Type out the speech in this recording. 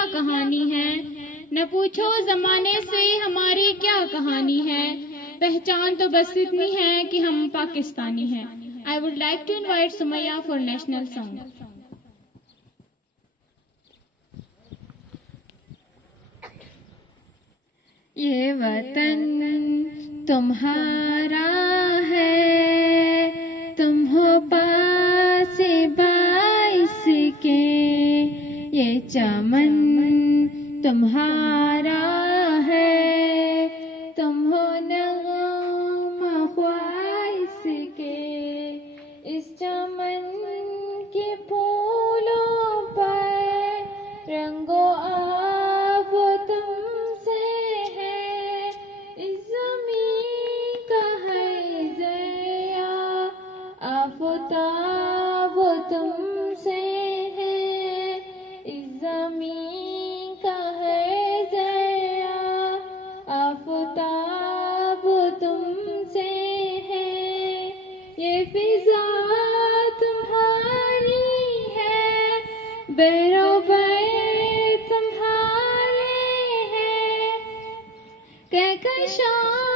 کیا کہانی ہے، نہ پوچھو زمانے سے ہماری کیا کہانی ہے، پہچان تو بس اتنی ہے کہ ہم پاکستانی ہیں۔ I would like to invite Sumaya for national song. یہ وطن تمہارا ہے، تم ہو پاس باعث کے، یہ چمن تمہارا ہے، تم ہو نغمہ خواص کے، اس چمن کے پھولوں پر رنگ و آب تم سے ہے، اس زمین کا ہے ضیا آفتاب تم سے ہے، اس زمین کا ہے ضیا آفتاب تم سے ہے، یہ فضا تمہاری ہے، بیروبر تمہارے ہیں، کہکشاں